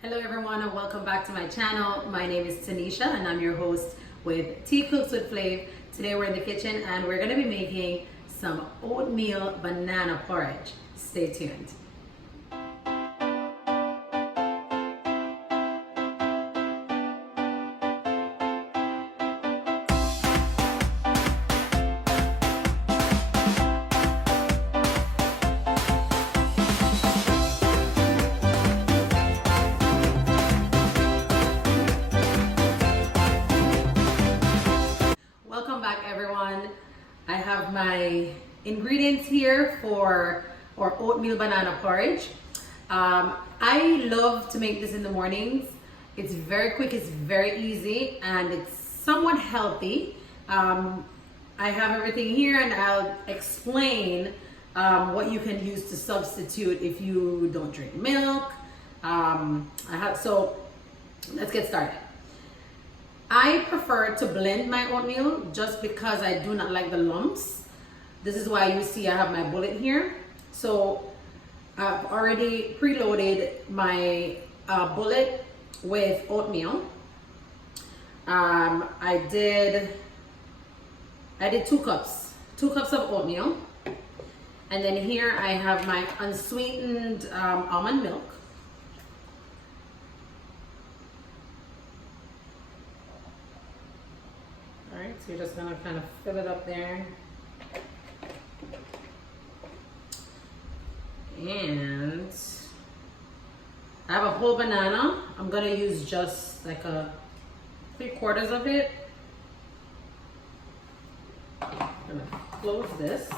Hello everyone and welcome back to my channel. My name is Tanisha and I'm your host with Tea Cooks with Flave. Today we're in the kitchen and we're going to be making some oatmeal banana porridge. Stay tuned. Welcome back everyone. I have my ingredients here for our oatmeal banana porridge. I love to make this in the mornings. It's very quick, it's very easy, and it's somewhat healthy. I have everything here and I'll explain what you can use to substitute if you don't drink milk. So let's get started. I prefer to blend my oatmeal just because I do not like the lumps. This is why you see I have my bullet here. So I've already preloaded my bullet with oatmeal. I did 2 cups of oatmeal. And then here I have my unsweetened almond milk. Alright, so you're just gonna kind of fill it up there. And I have a whole banana. I'm gonna use just like 3/4 of it. I'm gonna close this.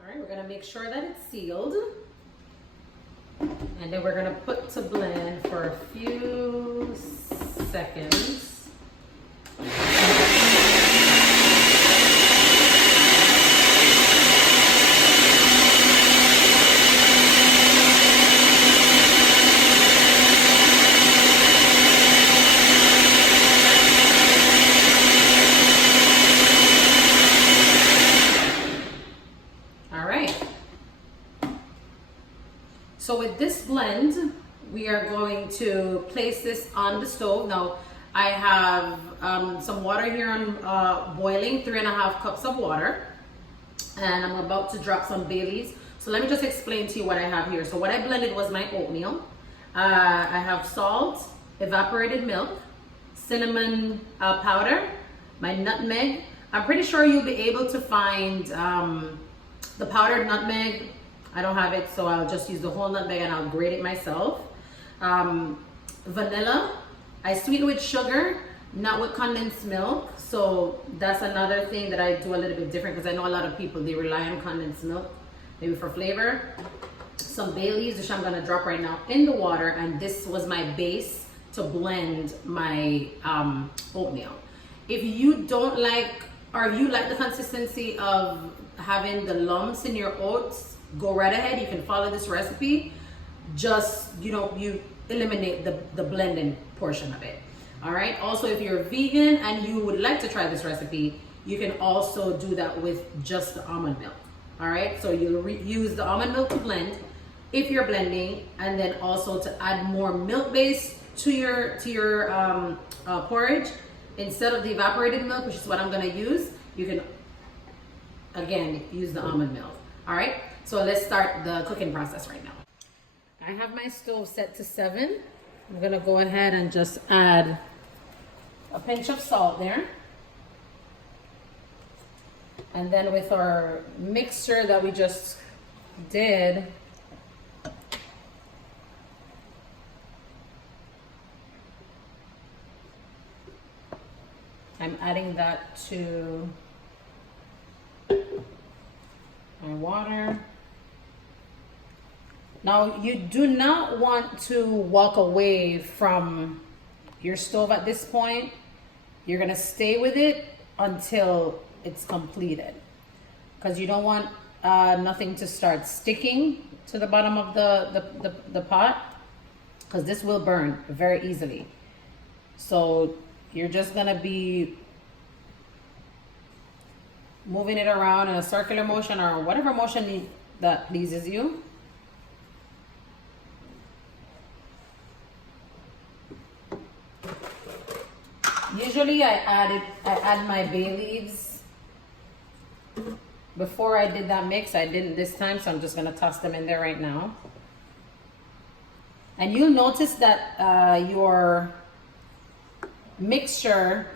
Alright, we're gonna make sure that it's sealed. And then we're gonna put to blend for a few seconds. So with this blend, we are going to place this on the stove. Now, I have some water here on boiling, 3.5 cups of water. And I'm about to drop some bay leaves. So let me just explain to you what I have here. So what I blended was my oatmeal. I have salt, evaporated milk, cinnamon powder, my nutmeg. I'm pretty sure you'll be able to find the powdered nutmeg. I don't have it, so I'll just use the whole nutmeg and I'll grate it myself. Vanilla, I sweeten with sugar, not with condensed milk. So that's another thing that I do a little bit different because I know a lot of people, they rely on condensed milk, maybe for flavor. Some bay leaves, which I'm gonna drop right now in the water, and this was my base to blend my oatmeal. If you don't like, or if you like the consistency of having the lumps in your oats, go right ahead. You can follow this recipe. Just, you eliminate the blending portion of it. All right. Also, if you're vegan and you would like to try this recipe, you can also do that with just the almond milk. All right. So you'll use the almond milk to blend if you're blending, and then also to add more milk base to your porridge instead of the evaporated milk, which is what I'm going to use. You can again use the almond milk. All right. So let's start the cooking process right now. I have my stove set to 7. I'm gonna go ahead and just add a pinch of salt there. And then with our mixture that we just did, I'm adding that to my water. Now, you do not want to walk away from your stove at this point. You're gonna stay with it until it's completed, because you don't want nothing to start sticking to the bottom of the pot, because this will burn very easily. So you're just gonna be moving it around in a circular motion or whatever motion that pleases you. Usually I add my bay leaves before I did that mix. I didn't this time, so I'm just gonna toss them in there right now. And you'll notice that your mixture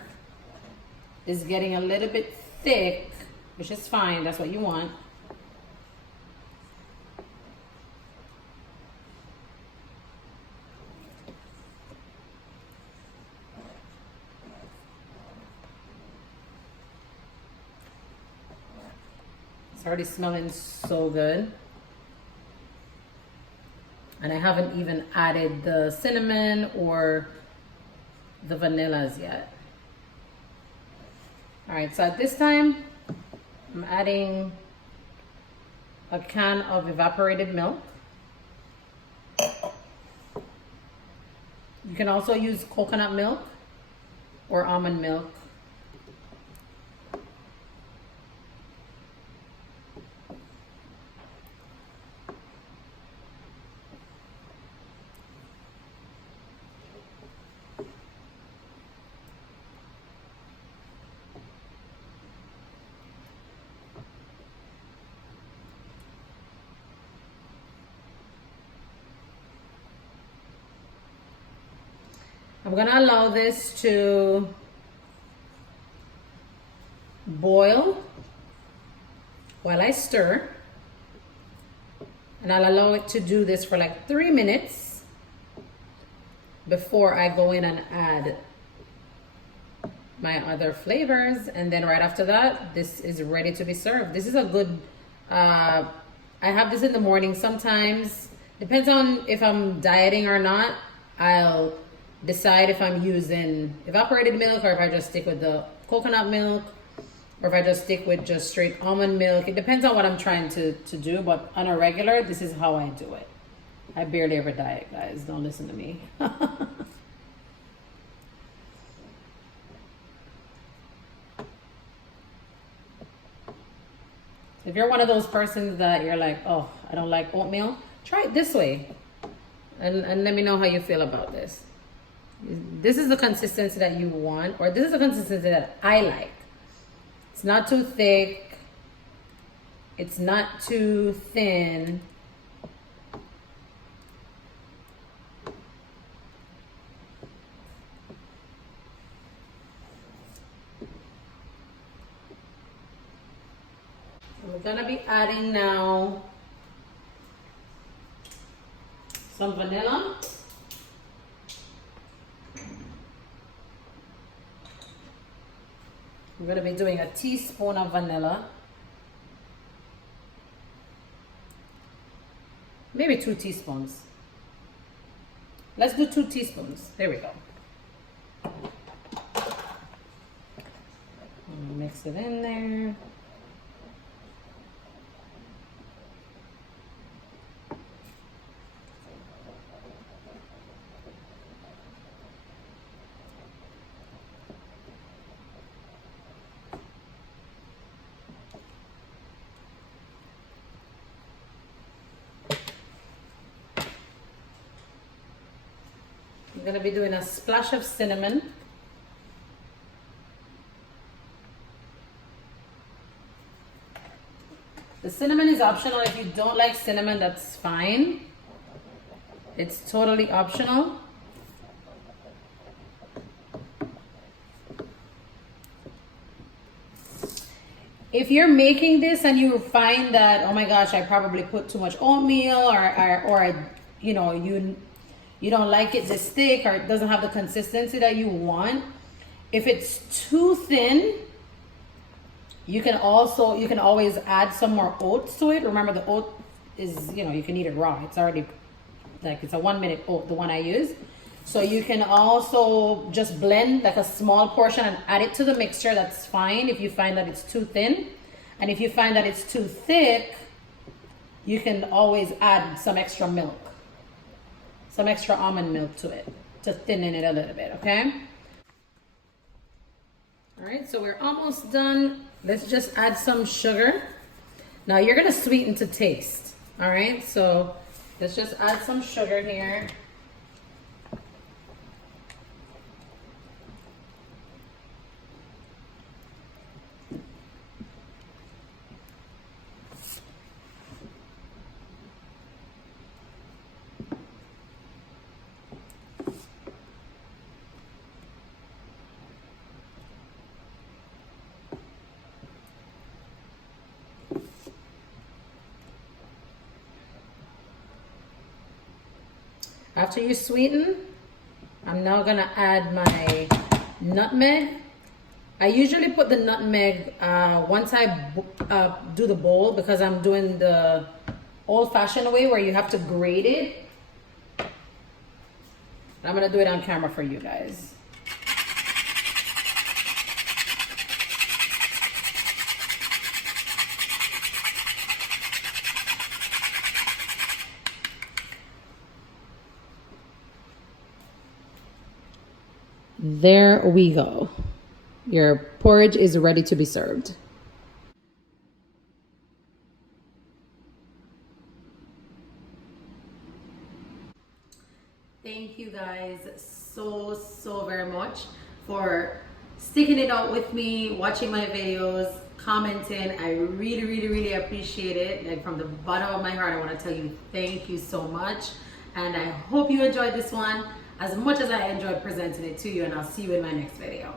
is getting a little bit thick, which is fine. That's what you want. It's already smelling so good. And I haven't even added the cinnamon or the vanillas yet. All right, so at this time, I'm adding a can of evaporated milk. You can also use coconut milk or almond milk. I'm gonna allow this to boil while I stir, and I'll allow it to do this for like 3 minutes before I go in and add my other flavors. And then right after that, this is ready to be served. This is a good, I have this in the morning sometimes. Depends on if I'm dieting or not. I'll decide if I'm using evaporated milk or if I just stick with the coconut milk or if I just stick with just straight almond milk. It depends on what I'm trying to do, but on a regular, this is how I do it. I barely ever diet, guys. Don't listen to me. If you're one of those persons that you're like, oh, I don't like oatmeal, try it this way. And let me know how you feel about this. This is the consistency that you want, or this is the consistency that I like. It's not too thick. It's not too thin. We're gonna be adding now some vanilla. I'm going to be doing a teaspoon of vanilla. Maybe 2 teaspoons. Let's do 2 teaspoons. There we go. Mix it in there. I'm going to be doing a splash of cinnamon. The cinnamon is optional. If you don't like cinnamon, that's fine. It's totally optional. If you're making this and you find that, oh my gosh, I probably put too much oatmeal, or you know, you don't like it this thick, or it doesn't have the consistency that you want. If it's too thin, you can always add some more oats to it. Remember, the oat is, you know, you can eat it raw. It's already, like, it's a 1 minute oat, the one I use. So you can also just blend like a small portion and add it to the mixture. That's fine if you find that it's too thin. And if you find that it's too thick, you can always add some extra milk, some extra almond milk to it to thinning it a little bit, okay? All right, so we're almost done. Let's just add some sugar. Now you're gonna sweeten to taste. All right, so let's just add some sugar here. After you sweeten, I'm now gonna add my nutmeg. I usually put the nutmeg once I do the bowl, because I'm doing the old-fashioned way where you have to grate it. I'm gonna do it on camera for you guys. There we go. Your porridge is ready to be served. Thank you guys so very much for sticking it out with me, watching my videos, commenting. I really appreciate it. Like, from the bottom of my heart, I want to tell you thank you so much. And I hope you enjoyed this one as much as I enjoyed presenting it to you, and I'll see you in my next video.